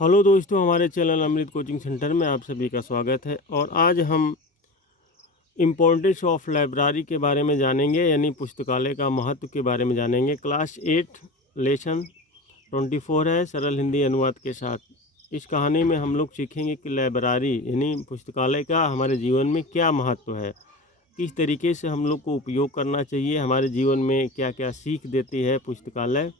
Hello दोस्तों, हमारे channel अमृत coaching centre में आप सभी का स्वागत है। और आज हम इम्पोर्टेंस ऑफ लाइब्रेरी के बारे में जानेंगे, यानी पुस्तकालय का महत्व के बारे में जानेंगे। क्लास 8 लेसन 24 है, सरल हिंदी अनुवाद के साथ। इस कहानी में हम लोग सीखेंगे कि लाइब्रेरी यानी पुस्तकालय का हमारे जीवन में क्या महत्व है, किस तरीके से हम लोग को उपयोग करना चाहिए, हमारे जीवन में क्या क्या सीख देती है पुस्तकालय।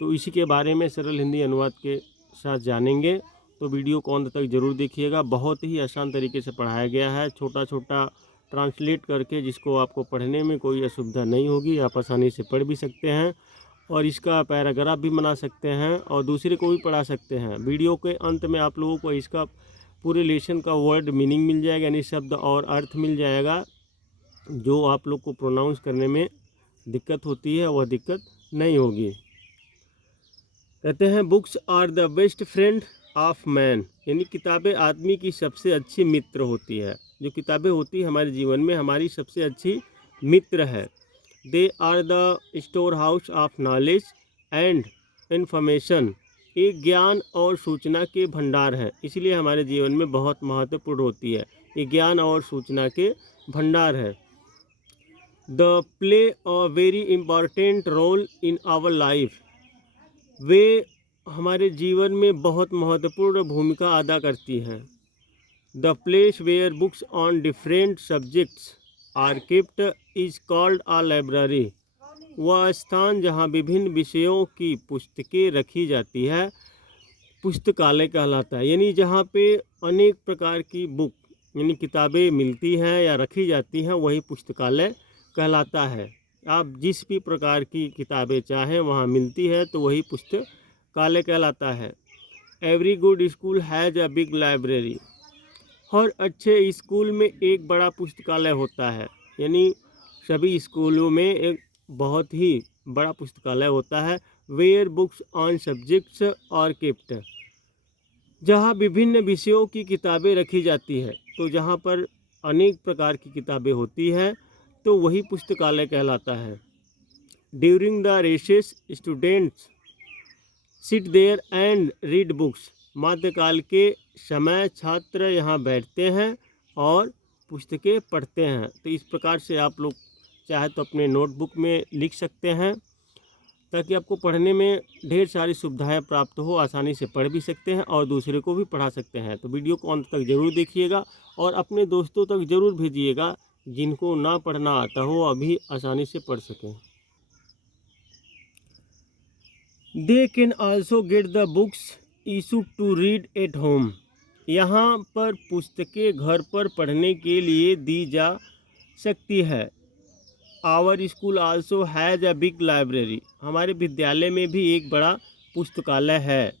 तो इसी के बारे में सरल हिंदी अनुवाद के साथ जानेंगे। तो वीडियो को अंत तक ज़रूर देखिएगा। बहुत ही आसान तरीके से पढ़ाया गया है, छोटा छोटा ट्रांसलेट करके, जिसको आपको पढ़ने में कोई असुविधा नहीं होगी। आप आसानी से पढ़ भी सकते हैं और इसका पैराग्राफ भी बना सकते हैं और दूसरे को भी पढ़ा सकते हैं। वीडियो के अंत में आप लोगों को इसका पूरे लेसन का वर्ड मीनिंग मिल जाएगा, यानी शब्द और अर्थ मिल जाएगा। जो आप लोग को प्रोनाउंस करने में दिक्कत होती है वह दिक्कत नहीं होगी। कहते हैं books are the best friend of man, यानी किताबें आदमी की सबसे अच्छी मित्र होती है। जो किताबें होती है हमारे जीवन में हमारी सबसे अच्छी मित्र है। They are the store house of knowledge and information, एक ज्ञान और सूचना के भंडार है, इसलिए हमारे जीवन में बहुत महत्वपूर्ण होती है। ये ज्ञान और सूचना के भंडार है। The play a very important role in our life, वे हमारे जीवन में बहुत महत्वपूर्ण भूमिका अदा करती हैं। The place where books on different subjects are kept is called a library, वह स्थान जहाँ विभिन्न विषयों की पुस्तकें रखी जाती है पुस्तकालय कहलाता है। यानी जहाँ पे अनेक प्रकार की बुक यानी किताबें मिलती हैं या रखी जाती हैं वही पुस्तकालय कहलाता है। आप जिस भी प्रकार की किताबें चाहें वहाँ मिलती है तो वही पुस्तकालय कहलाता है। Every good school has a big library, हर अच्छे स्कूल में एक बड़ा पुस्तकालय होता है। यानी सभी स्कूलों में एक बहुत ही बड़ा पुस्तकालय होता है। वेयर बुक्स ऑन सब्जेक्ट्स और केप्ट, जहाँ विभिन्न विषयों की किताबें रखी जाती है। तो जहाँ पर अनेक प्रकार की किताबें होती हैं तो वही पुस्तकालय कहलाता है। During the recess students sit there and read books, मध्यकाल के समय छात्र यहाँ बैठते हैं और पुस्तकें पढ़ते हैं। तो इस प्रकार से आप लोग चाहे तो अपने नोटबुक में लिख सकते हैं ताकि आपको पढ़ने में ढेर सारी सुविधाएं प्राप्त हो, आसानी से पढ़ भी सकते हैं और दूसरे को भी पढ़ा सकते हैं। तो वीडियो को अंत तक ज़रूर देखिएगा और अपने दोस्तों तक ज़रूर भेजिएगा जिनको ना पढ़ना आता हो, अभी आसानी से पढ़ सकें। They can also get the books issue to read at home, यहाँ पर पुस्तकें घर पर पढ़ने के लिए दी जा सकती है। Our school also has a big library, हमारे विद्यालय में भी एक बड़ा पुस्तकालय है।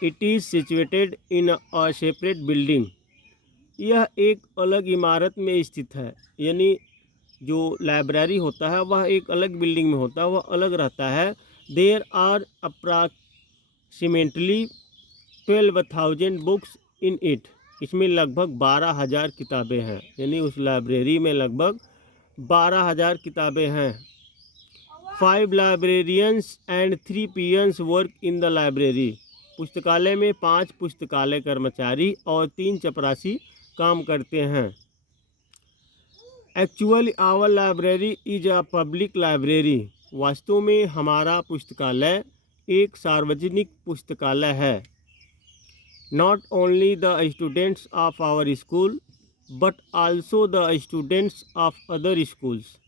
It is situated in a separate building, यह एक अलग इमारत में स्थित है। यानी जो लाइब्रेरी होता है वह एक अलग बिल्डिंग में होता है, वह अलग रहता है। There are approximately 12,000 books in it, इसमें लगभग 12,000 किताबें हैं। यानी उस लाइब्रेरी में लगभग 12,000 किताबें हैं। 5 librarians and 3 peons work in the library, पुस्तकालय में 5 पुस्तकालय कर्मचारी और 3 चपरासी काम करते हैं। Actually our library is a public library, वास्तव में हमारा पुस्तकालय एक सार्वजनिक पुस्तकालय है। Not only the students of our school but also the students of other schools,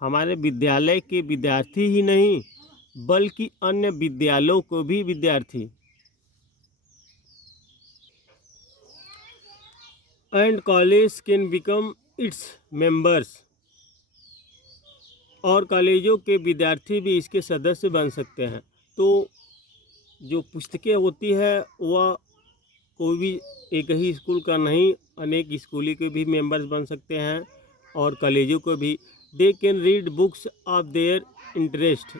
हमारे विद्यालय के विद्यार्थी ही नहीं बल्कि अन्य विद्यालयों को भी विद्यार्थी। And college can become its members, और कॉलेजों के विद्यार्थी भी इसके सदस्य बन सकते हैं। तो जो पुस्तकें होती है वह कोई भी एक ही स्कूल का नहीं, अनेक स्कूलों के भी मेंबर्स बन सकते हैं और कॉलेजों को भी। They can read books of their interest,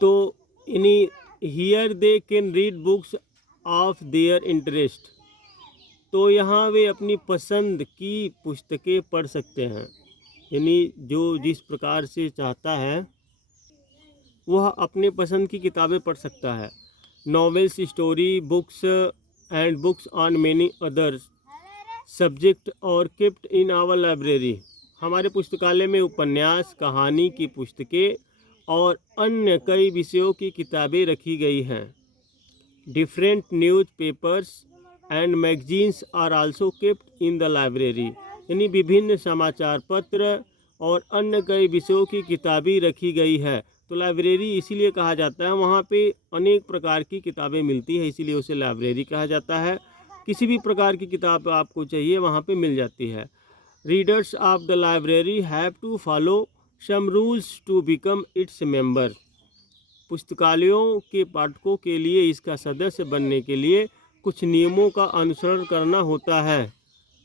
तो यानी here they can read books of their interest, तो यहाँ वे अपनी पसंद की पुस्तकें पढ़ सकते हैं। यानी जो जिस प्रकार से चाहता है वह अपने पसंद की किताबें पढ़ सकता है। novels, story books and books on many other subject और kept in our library। हमारे पुस्तकालय में उपन्यास, कहानी की पुस्तकें और अन्य कई विषयों की किताबें रखी गई हैं। Different newspapers and magazines are also kept in the library। यानी विभिन्न समाचार पत्र और अन्य कई विषयों की किताबें रखी गई है। तो लाइब्रेरी इसीलिए कहा जाता है, वहाँ पे अनेक प्रकार की किताबें मिलती है, इसीलिए उसे लाइब्रेरी कहा जाता है। किसी भी प्रकार की किताब आपको चाहिए वहाँ पे मिल जाती है। Readers of the library have to follow some rules to become its member. पुस्तकालयों के पाठकों के लिए इसका सदस्य बनने के लिए कुछ नियमों का अनुसरण करना होता है।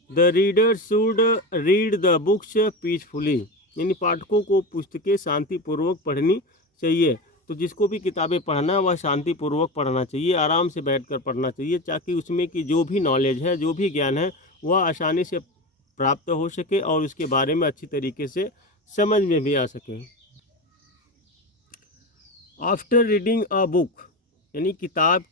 The reader should read the books peacefully. यानी पाठकों को पुस्तकें शांतिपूर्वक पढ़नी चाहिए। तो जिसको भी किताबें पढ़ना है वह शांतिपूर्वक पढ़ना चाहिए, आराम से बैठकर पढ़ना चाहिए, ताकि उसमें की जो भी नॉलेज है, जो भी ज्ञान है, वह आसानी से प्राप्त हो सके और उसके बारे में अच्छी तरीके से समझ में भी आ सके। आफ्टर रीडिंग अ बुक, यानी किताब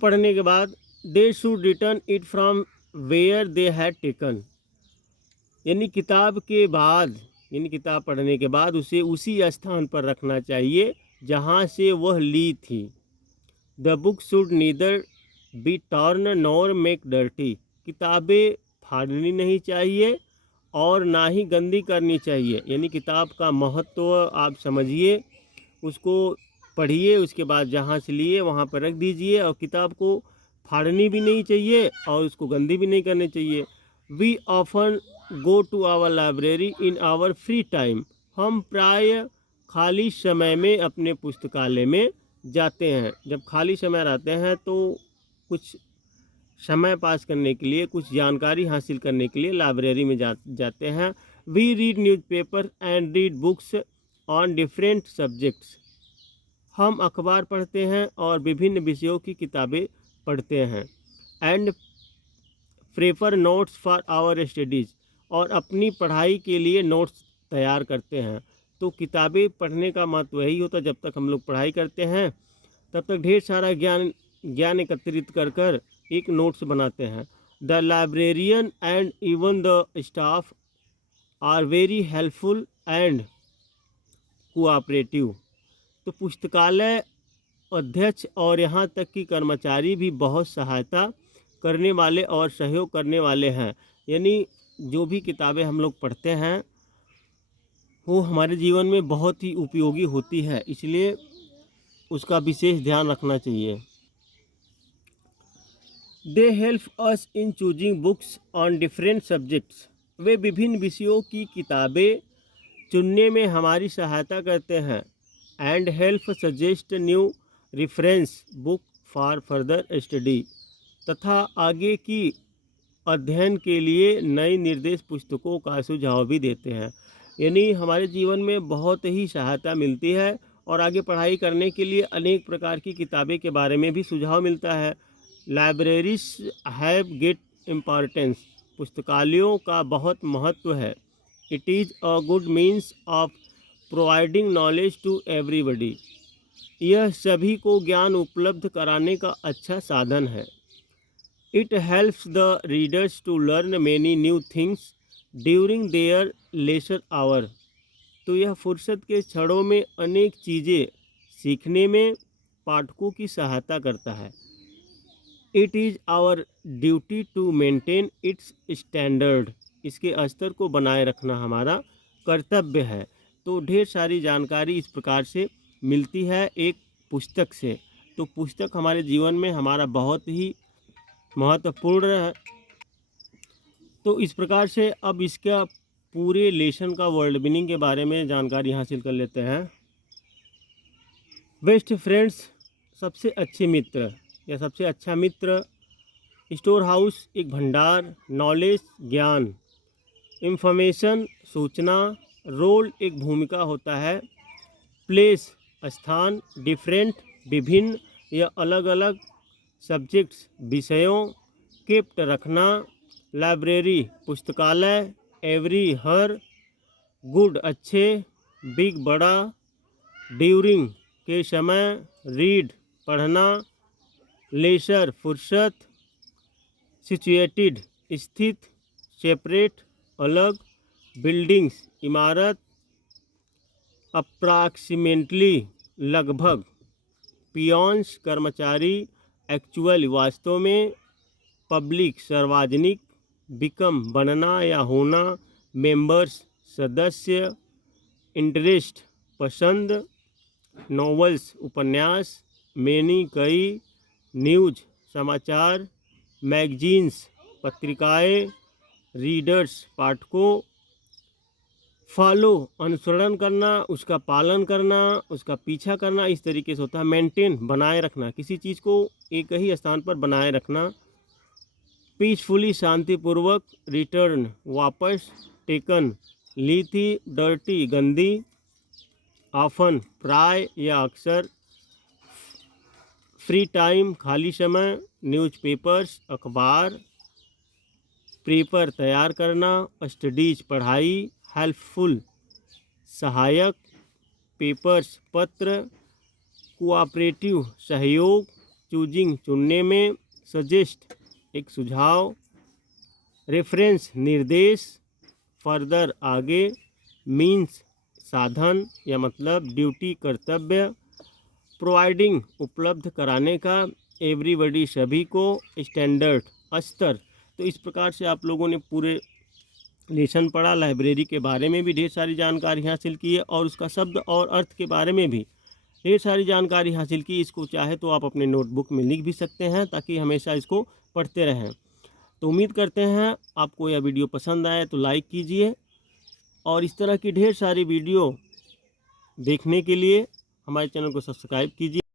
पढ़ने के बाद they should return it from where they had taken. यानी किताब पढ़ने के बाद उसे उसी स्थान पर रखना चाहिए जहाँ से वह ली थी। The book should neither be torn nor make dirty. किताबें फाड़नी नहीं चाहिए और ना ही गंदी करनी चाहिए। यानी किताब का महत्व आप समझिए, उसको पढ़िए, उसके बाद जहाँ से लिए वहाँ पर रख दीजिए और किताब को फाड़नी भी नहीं चाहिए और उसको गंदी भी नहीं करनी चाहिए। We often go to our library in our free time. हम प्राय खाली समय में अपने पुस्तकालय में जाते हैं। जब खाली समय रहते हैं तो कुछ समय पास करने के लिए, कुछ जानकारी हासिल करने के लिए लाइब्रेरी में जाते हैं। We read newspaper and read books on different subjects. हम अखबार पढ़ते हैं और विभिन्न विषयों की किताबें पढ़ते हैं। And prefer notes for our studies, और अपनी पढ़ाई के लिए नोट्स तैयार करते हैं। तो किताबें पढ़ने का महत्व यही होता है, जब तक हम लोग पढ़ाई करते हैं तब तक ढेर सारा ज्ञान एकत्रित कर एक नोट्स बनाते हैं। The librarian and even the staff are very helpful and cooperative. तो पुस्तकालय अध्यक्ष और यहाँ तक कि कर्मचारी भी बहुत सहायता करने वाले और सहयोग करने वाले हैं। यानी जो भी किताबें हम लोग पढ़ते हैं वो हमारे जीवन में बहुत ही उपयोगी होती है, इसलिए उसका विशेष ध्यान रखना चाहिए। They help us in choosing books on different subjects. वे विभिन्न विषयों की किताबें चुनने में हमारी सहायता करते हैं। And help suggest new reference book for further study. तथा आगे की अध्ययन के लिए नई निर्देश पुस्तकों का सुझाव भी देते हैं। यानी हमारे जीवन में बहुत ही सहायता मिलती है और आगे पढ़ाई करने के लिए अनेक प्रकार की किताबें के बारे में भी सुझाव मिलता है। Libraries have great importance. पुस्तकालयों का बहुत महत्व है। It is a good means of providing knowledge to everybody. यह सभी को ज्ञान उपलब्ध कराने का अच्छा साधन है। It helps the readers to learn many new things during their leisure hour. तो यह फुर्सत के क्षणों में अनेक चीज़ें सीखने में पाठकों की सहायता करता है। It is our duty to maintain its standard. इसके स्तर को बनाए रखना हमारा कर्तव्य है। तो ढेर सारी जानकारी इस प्रकार से मिलती है एक पुस्तक से। तो पुस्तक हमारे जीवन में हमारा बहुत ही महत्वपूर्ण है। तो इस प्रकार से अब इसका पूरे लेसन का वर्ड मीनिंग के बारे में जानकारी हासिल कर लेते हैं। बेस्ट फ्रेंड्स, सबसे अच्छे मित्र या सबसे अच्छा मित्र। स्टोर हाउस एक भंडार, नॉलेज ज्ञान, इंफॉर्मेशन सूचना, रोल एक भूमिका होता है, प्लेस स्थान, डिफरेंट विभिन्न या अलग अलग, सब्जेक्ट्स विषयों, केप्ट रखना, लाइब्रेरी पुस्तकालय, एवरी हर, गुड अच्छे, बिग बड़ा, ड्यूरिंग के समय, रीड पढ़ना, लेजर फुर्सत, सिचुएटेड स्थित, सेपरेट अलग, बिल्डिंग्स इमारत, अप्रॉक्सीमेटली लगभग, पियॉन्स कर्मचारी, एक्चुअल वास्तव में, पब्लिक सार्वजनिक, बिकम बनना या होना, मेंबर्स सदस्य, इंटरेस्ट पसंद, नॉवेल्स उपन्यास, मेनी कई, न्यूज समाचार, मैगजीन्स पत्रिकाएं, रीडर्स पाठकों, फॉलो अनुसरण करना, उसका पालन करना, उसका पीछा करना, इस तरीके से होता है। मेंटेन बनाए रखना, किसी चीज़ को एक ही स्थान पर बनाए रखना। पीसफुली शांतिपूर्वक, रिटर्न वापस, टेकन ली थी, डर्टी गंदी, ऑफन प्राय या अक्सर, फ्री टाइम खाली समय, न्यूज़पेपर्स अखबार, पेपर तैयार करना, स्टडीज पढ़ाई, हेल्पफुल सहायक, पेपर्स पत्र, कोऑपरेटिव सहयोग, चूजिंग चुनने में, सजेस्ट एक सुझाव, रेफरेंस निर्देश, फर्दर आगे, मीन्स साधन या मतलब, ड्यूटी कर्तव्य, प्रोवाइडिंग उपलब्ध कराने का, एवरीबडी सभी को, स्टैंडर्ड स्तर। तो इस प्रकार से आप लोगों ने पूरे लेसन पढ़ा। लाइब्रेरी के बारे में भी ढेर सारी जानकारी हासिल की है और उसका शब्द और अर्थ के बारे में भी ढेर सारी जानकारी हासिल की। इसको चाहे तो आप अपने नोटबुक में लिख भी सकते हैं ताकि हमेशा इसको पढ़ते रहें। तो उम्मीद करते हैं आपको यह वीडियो पसंद आए तो लाइक कीजिए और इस तरह की ढेर सारी वीडियो देखने के लिए हमारे चैनल को सब्सक्राइब कीजिए।